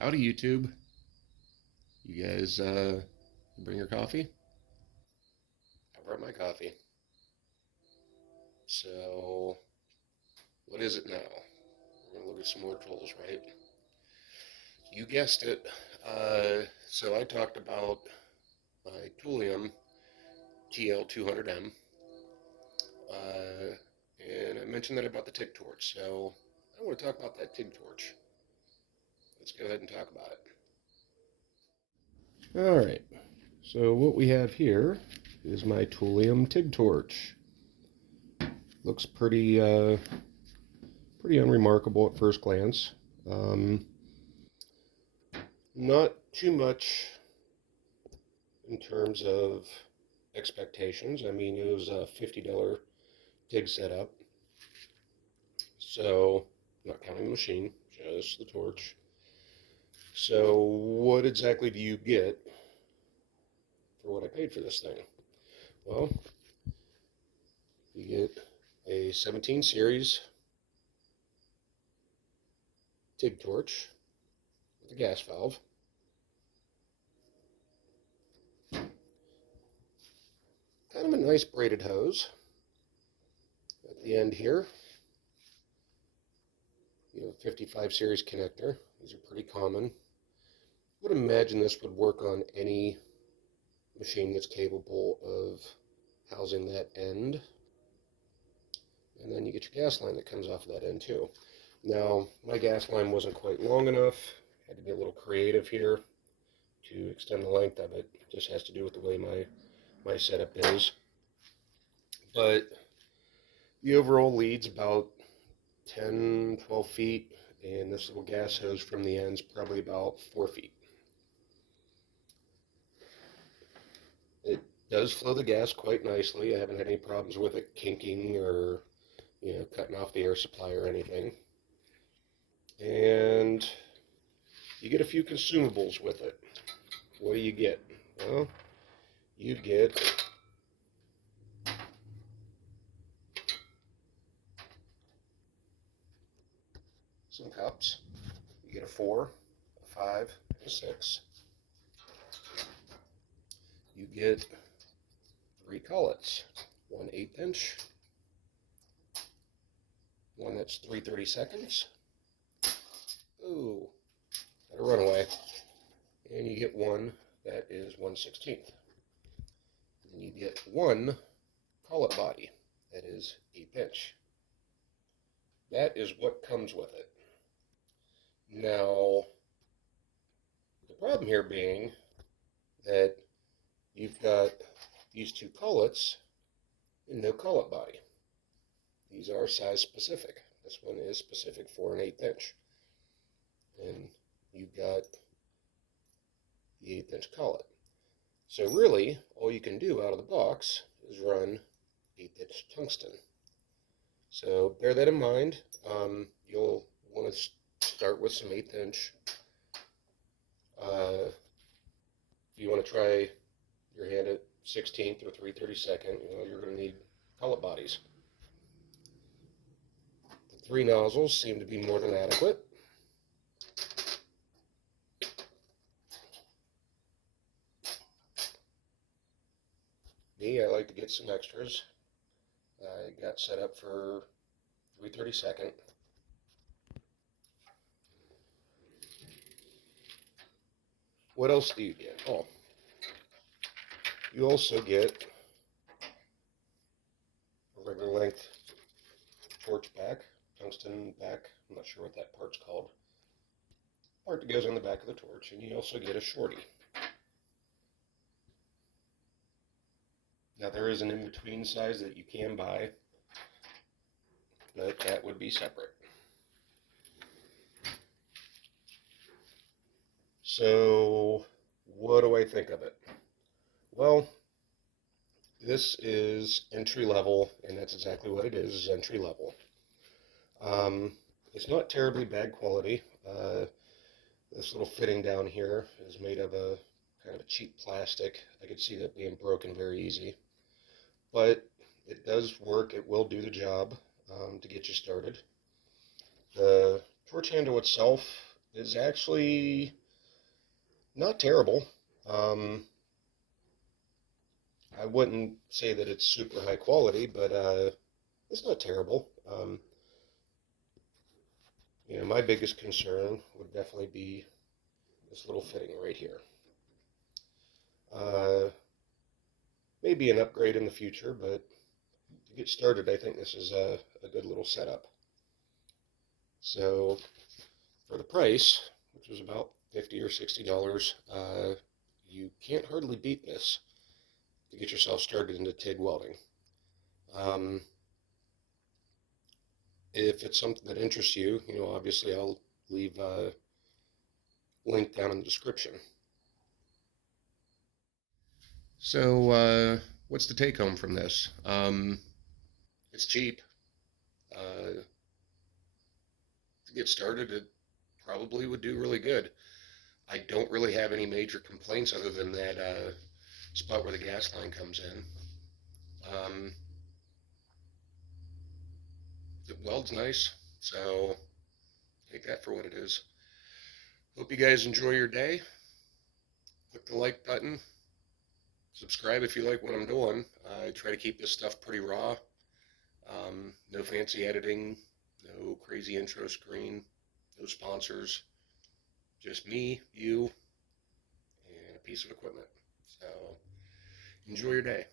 Howdy, YouTube. You guys bring your coffee? I brought my coffee. So, what is it now? We're going to look at some more tools, right? You guessed it. So I talked about my Tooliom TL200M, uh, and I mentioned that about the TIG torch. So I want to talk about that TIG torch. Let's go ahead and talk about it. All right. So what we have here is my Tooliom TIG torch. Looks pretty unremarkable at first glance. Um, Not too much in terms of expectations. I mean, it was a $50 TIG setup, so not counting the machine, just the torch. So what exactly do you get for what I paid for this thing? Well, you get a 17 series TIG torch with a gas valve. Kind of a nice braided hose at the end here. You know, 55 series connector. These are pretty common. I would imagine this would work on any machine that's capable of housing that end. And then you get your gas line that comes off of that end too. Now, my gas line wasn't quite long enough. I had to be a little creative here to extend the length of it. It just has to do with the way my setup is. But the overall lead's about 10, 12 feet, and this little gas hose from the end's probably about 4 feet. It does flow the gas quite nicely. I haven't had any problems with it kinking or, cutting off the air supply or anything. And you get a few consumables with it. What do you get? Well, you get some cups. You get a 4, a 5, and a 6. You get 3 collets. One 1/8 inch, one that's 3/32. Ooh, got a runaway. And you get one that is 1/16. And you get one collet body that is 1/8 inch. That is what comes with it. Now, the problem here being that you've got these 2 collets and no collet body. These are size specific. This one is specific for an 1/8 inch. And you've got the 1/8 inch collet. So really, all you can do out of the box is run 1/8 inch tungsten. So bear that in mind. You'll want to start with some 1/8 inch. If you want to try your hand at 16th or 3/32, you're going to need collet bodies. The 3 nozzles seem to be more than adequate. Me, I like to get some extras. I got set up for 3/32. What else do you get? Oh, you also get a regular length torch back, tungsten back. I'm not sure what that part's called. Part that goes on the back of the torch, and you also get a shorty. Now there is an in-between size that you can buy, but that would be separate. So what do I think of it? Well, this is entry level, and that's exactly what it is entry level. It's not terribly bad quality. This little fitting down here is made of a kind of a cheap plastic. I could see that being broken very easy. But it does work. It will do the job to get you started. The torch handle itself is actually not terrible. Um, I wouldn't say that it's super high quality, but it's not terrible. My biggest concern would definitely be this little fitting right here. Uh, Maybe an upgrade in the future, but to get started, I think this is a good little setup. So for the price, which was about $50 or $60, you can't hardly beat this to get yourself started into TIG welding. Um, if it's something that interests you, obviously I'll leave a link down in the description. So, what's the take home from this? It's cheap. To get started, it probably would do really good. I don't really have any major complaints other than that spot where the gas line comes in. Um, the weld's nice, so take that for what it is. Hope you guys enjoy your day. Click the like button. Subscribe if you like what I'm doing. I try to keep this stuff pretty raw. No fancy editing, no crazy intro screen, no sponsors. Just me, you, and a piece of equipment. So enjoy your day.